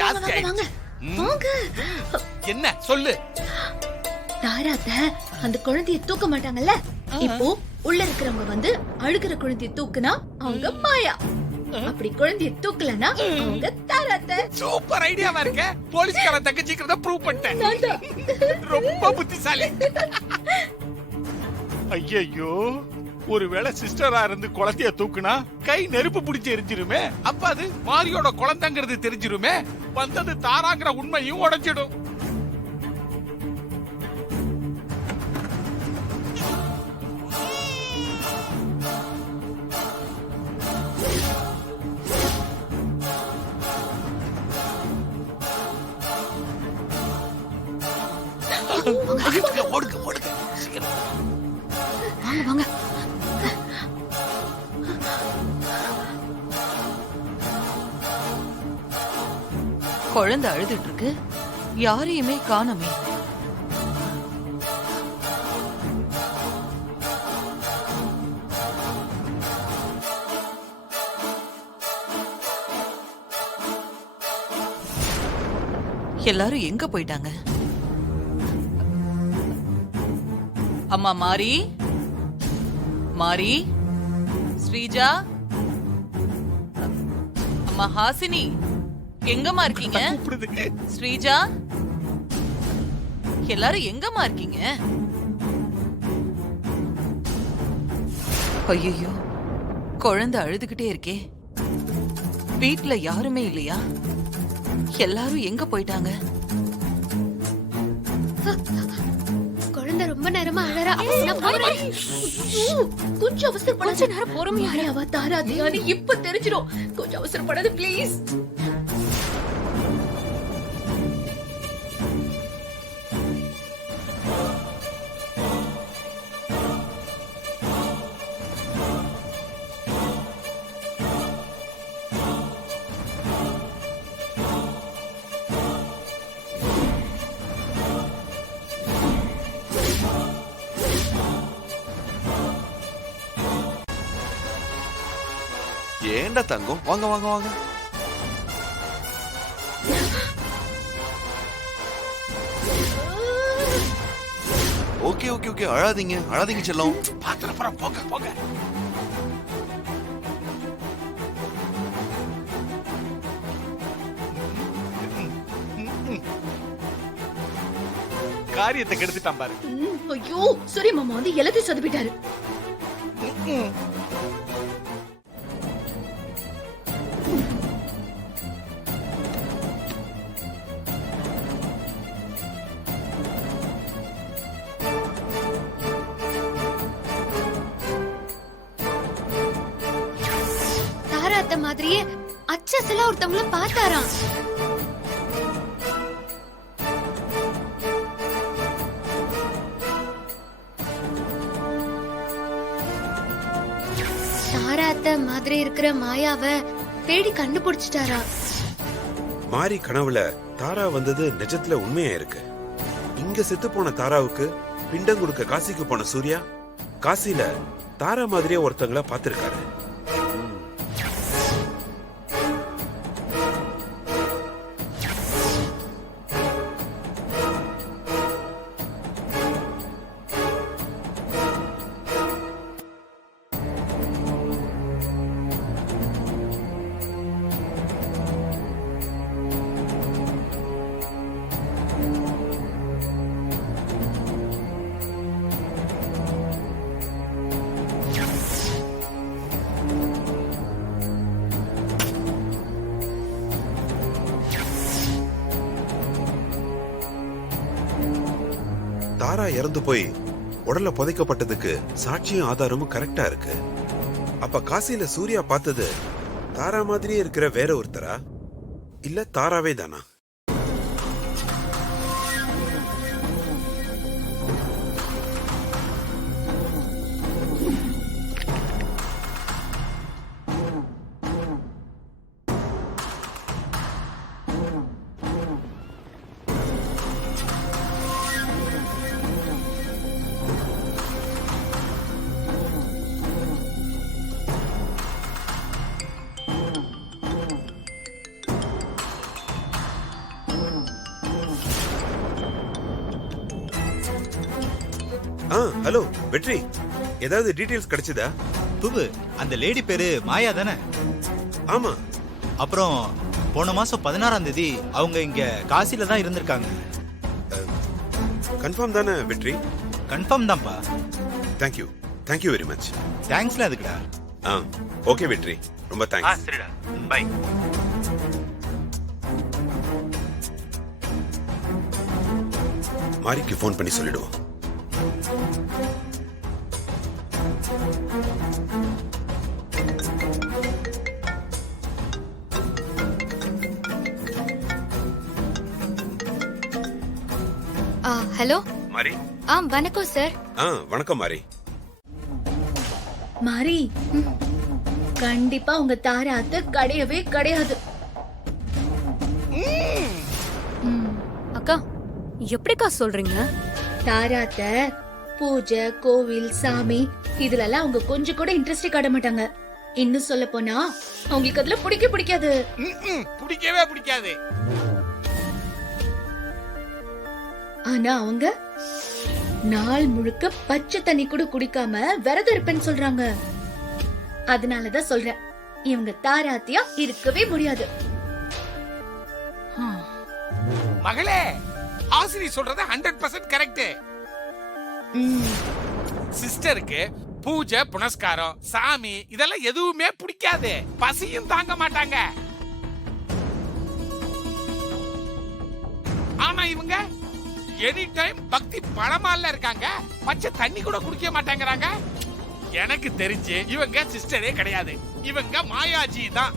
ஜாஸ்தி ஆயிடுச்சு. என்ன சொல்லு? தாராத்த அந்த குழந்தைய தூக்க மாட்டாங்கல்ல, இப்போ உள்ள இருக்கிறவங்க வந்து அழுகிற குழந்தைய தூக்குனா அவங்க மாயா, அப்படி குழந்தைய தூக்கலனா அவங்க தாராத்த. சூப்பர் ஐடியாவா இருக்க. போலீஸ்கார தங்கச்சிக்கிறத ப்ரூவ் பண்ணிட்டேன். ரொம்ப புத்திசாலி. ஐயோ, ஒருவேளை சிஸ்டரா இருந்து குழந்தைய தூக்குனா கை நெருப்பு பிடிச்சு எரிஞ்சிருமே. அப்ப அது மாரியோட குழந்தைங்கிறது தெரிஞ்சிருமே. வந்தது தாராங்கிற உண்மையும் உடைச்சிடும். ஓடுங்க ஓடுங்க சீக்கிரம் வாங்க வாங்க. குழந்தை அழுதுட்டு இருக்கு, யாரையுமே காணோமே. எல்லாரும் எங்க போயிட்டாங்க? அம்மா மாரி, மாரி, ஸ்ரீஜா, அம்மா ஹாசினி, எங்கம்மா இருக்கீங்க? ஸ்ரீஜா, எல்லாரும் எங்கம்மா இருக்கீங்க? ஐயோ, குழந்தை அழுதுகிட்டே இருக்கே. வீட்ல யாருமே இல்லையா? எல்லாரும் எங்க போயிட்டாங்க? குழந்தை ரொம்ப நேரமா அழறா. நான் போறேன். கொஞ்சம் அவசரப்படாத. கொஞ்ச நேரம் பொறுமையா. அவ தாரா தியானி இப்ப தெரிஞ்சிரும். கொஞ்சம் அவசரப்படாத ப்ளீஸ். ஏண்டா தங்கம், வாங்க வாங்க வாங்க. ஓகே ஓகே ஓகே, அழாதீங்க அழாதீங்க செல்லம். பாத்திரம் போங்க போங்க. காரியத்தை கெடுத்துட்டான் பாரு. ஐயோ, சூரிய மாமா வந்து எல்லாத்தையும் சொதப்பிட்டாரு. தாராத்த மாதிரியே அச்சசலா ஒருத்தவங்கள பார்த்தாராம். தாராத்த மாதிரி இருக்கிற மாயாவை தேடி கண்டுபிடிச்சிட்டாரா? மாரி கனவுல தாரா வந்தது நிஜத்துல உண்மையா இருக்கு. இங்க செத்து போன தாராவுக்கு பிண்டம் கொடுக்க காசிக்கு போன சூர்யா காசில தாரா மாதிரியே ஒருத்தங்கள பாத்திருக்காரு. தாரா இறந்து போய் உடல்ல புதைக்கப்பட்டதுக்கு சாட்சியும் ஆதாரமும் கரெக்டா இருக்கு. அப்ப காசில சூர்யா பார்த்தது தாரா மாதிரியே இருக்கிற வேற ஒருத்தரா, இல்ல தாராவே தானா? ஹலோ வெற்றி, ஏதாவது டீடைல்ஸ் கிடைச்சதா? புவு, அந்த லேடி பேரு மாயா தானே? ஆமா. அப்புறம் போன மாசம் 16ஆம் தேதி அவங்க இங்க காசில தான் இருந்திருக்காங்க. கன்ஃபார்ம் தானே வெற்றி? கன்ஃபார்ம் தான்ப்பா. Thank you very much. தேங்க்ஸ்ல அதுக்குடா. ஓகே வெற்றி, ரொம்ப தேங்க்ஸ். சரிடா, பை. மாரிக்கு ஃபோன் பண்ணி சொல்லிடுவோம். ஹலோ. மாரி. வணக்கம் சார். வணக்கம் மாரி. மாரி, கண்டிப்பா உங்க தாரா அத்தை கிடையவே கிடையாது. அக்கா, எப்படிக்கா சொல்றீங்க? தாரா அத்தை பூஜை, கோவில், சாமி இதுலலாம் அவங்க கொஞ்சம் கூட இன்ட்ரெஸ்ட் காட்ட மாட்டாங்க. இன்னும் சொல்ல போனா அவங்களுக்கு அதுல பிடிக்காது. பிடிக்கவே பிடிக்காது. ஆனா அவங்க நாள் முழுக்க பச்சை தண்ணி கூட குடிக்காம விரதம் இருப்பேன்னு சொல்றாங்க. அதனாலதான் சொல்றேன், இவங்க தாராத்தியா இருக்கவே முடியாது. மகளே, ஆசிரி சொல்றது 100% கரெக்ட். சிஸ்டருக்கு பூஜை, புனஸ்காரம், சாமி இதெல்லாம் எதுவுமே பிடிக்காது. பசியும் தாங்க மாட்டாங்க. ஆனா இவங்க எனி டைம் பக்தி பழமால இருக்காங்க. பச்சை தண்ணி கூட குடிக்க மாட்டேங்கிறாங்க. எனக்கு தெரிஞ்சு இவங்க சிஸ்டரே கிடையாது. இவங்க மாயாஜி தான்.